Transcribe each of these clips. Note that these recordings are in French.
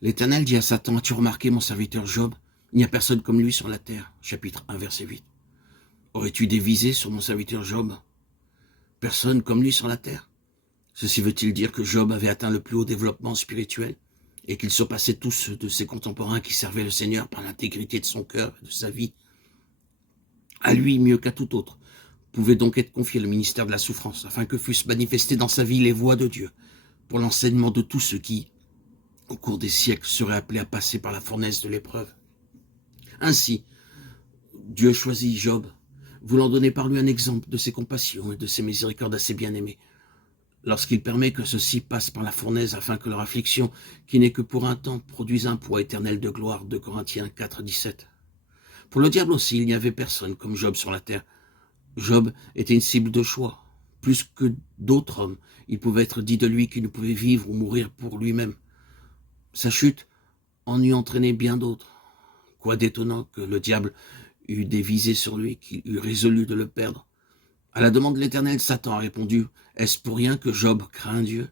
L'Éternel dit à Satan, as-tu remarqué mon serviteur Job? Il n'y a personne comme lui sur la terre. Chapitre 1, verset 8. Aurais-tu dévisé sur mon serviteur Job? Personne comme lui sur la terre. Ceci veut-il dire que Job avait atteint le plus haut développement spirituel et qu'il surpassait tous ceux de ses contemporains qui servaient le Seigneur par l'intégrité de son cœur et de sa vie? À lui, mieux qu'à tout autre, pouvait donc être confié le ministère de la souffrance, afin que fussent manifestées dans sa vie les voies de Dieu, pour l'enseignement de tous ceux qui, au cours des siècles, seraient appelés à passer par la fournaise de l'épreuve. Ainsi, Dieu choisit Job, voulant donner par lui un exemple de ses compassions et de ses miséricordes à ses bien-aimés, lorsqu'il permet que ceux-ci passent par la fournaise afin que leur affliction, qui n'est que pour un temps, produise un poids éternel de gloire. 2 Corinthiens 4, 17. Pour le diable aussi, il n'y avait personne comme Job sur la terre. Job était une cible de choix. Plus que d'autres hommes, il pouvait être dit de lui qu'il ne pouvait vivre ou mourir pour lui-même. Sa chute en eût entraîné bien d'autres. Quoi d'étonnant que le diable eût dévisé sur lui, qu'il eût résolu de le perdre. À la demande de l'Éternel, Satan a répondu, est-ce pour rien que Job craint Dieu?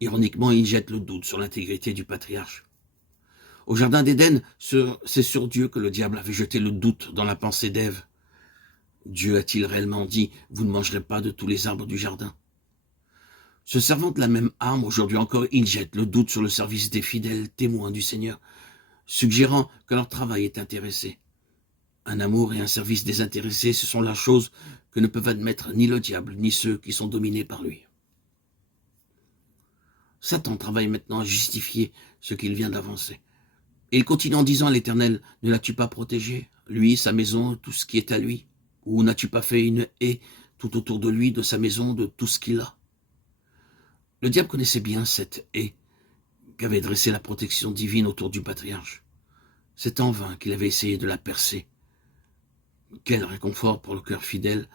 Ironiquement, il jette le doute sur l'intégrité du patriarche. Au jardin d'Éden, c'est sur Dieu que le diable avait jeté le doute dans la pensée d'Ève. Dieu a-t-il réellement dit, vous ne mangerez pas de tous les arbres du jardin? Se servant de la même arme, aujourd'hui encore, il jette le doute sur le service des fidèles témoins du Seigneur, suggérant que leur travail est intéressé. Un amour et un service désintéressés, ce sont la chose que ne peuvent admettre ni le diable, ni ceux qui sont dominés par lui. Satan travaille maintenant à justifier ce qu'il vient d'avancer. Et il continue en disant à l'Éternel, ne l'as-tu pas protégé, lui, sa maison, tout ce qui est à lui? Ou n'as-tu pas fait une haie tout autour de lui, de sa maison, de tout ce qu'il a? Le diable connaissait bien cette haie qu'avait dressée la protection divine autour du patriarche. C'est en vain qu'il avait essayé de la percer. Quel réconfort pour le cœur fidèle!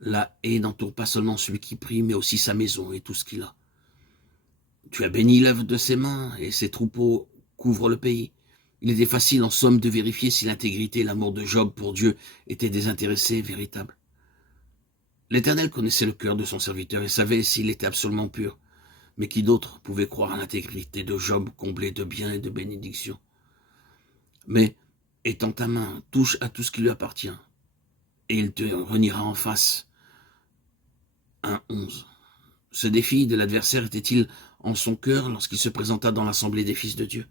La haie n'entoure pas seulement celui qui prie, mais aussi sa maison et tout ce qu'il a. Tu as béni l'œuvre de ses mains, et ses troupeaux couvrent le pays. Il était facile, en somme, de vérifier si l'intégrité et l'amour de Job pour Dieu étaient désintéressés et véritables. L'Éternel connaissait le cœur de son serviteur et savait s'il était absolument pur. Mais qui d'autre pouvait croire à l'intégrité de Job comblé de biens et de bénédictions? Mais, étends ta main, touche à tout ce qui lui appartient, et il te reniera en face. 1:11. Ce défi de l'adversaire était-il en son cœur lorsqu'il se présenta dans l'assemblée des fils de Dieu?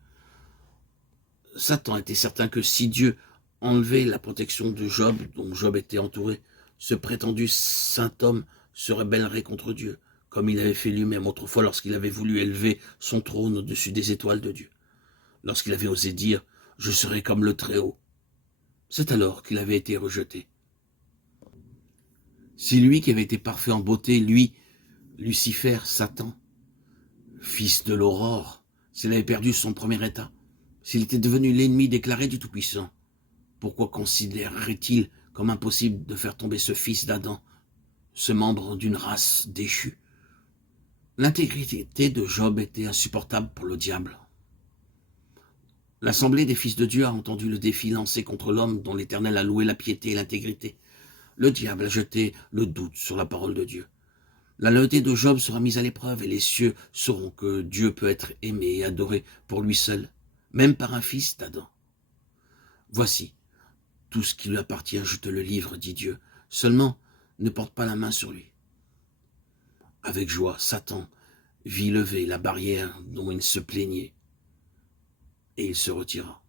Satan était certain que si Dieu enlevait la protection de Job, dont Job était entouré, ce prétendu saint homme se rebellerait contre Dieu, comme il avait fait lui-même autrefois lorsqu'il avait voulu élever son trône au-dessus des étoiles de Dieu, lorsqu'il avait osé dire « Je serai comme le Très-Haut ». C'est alors qu'il avait été rejeté. Si lui qui avait été parfait en beauté, lui, Lucifer, Satan, fils de l'aurore, s'il avait perdu son premier état, s'il était devenu l'ennemi déclaré du Tout-Puissant, pourquoi considérerait-il comme impossible de faire tomber ce fils d'Adam, ce membre d'une race déchue? L'intégrité de Job était insupportable pour le diable. L'assemblée des fils de Dieu a entendu le défi lancé contre l'homme dont l'Éternel a loué la piété et l'intégrité. Le diable a jeté le doute sur la parole de Dieu. La loyauté de Job sera mise à l'épreuve et les cieux sauront que Dieu peut être aimé et adoré pour lui seul, même par un fils d'Adam. Voici, tout ce qui lui appartient, je te le livre, dit Dieu. Seulement, ne porte pas la main sur lui. Avec joie, Satan vit lever la barrière dont il se plaignait, et il se retira.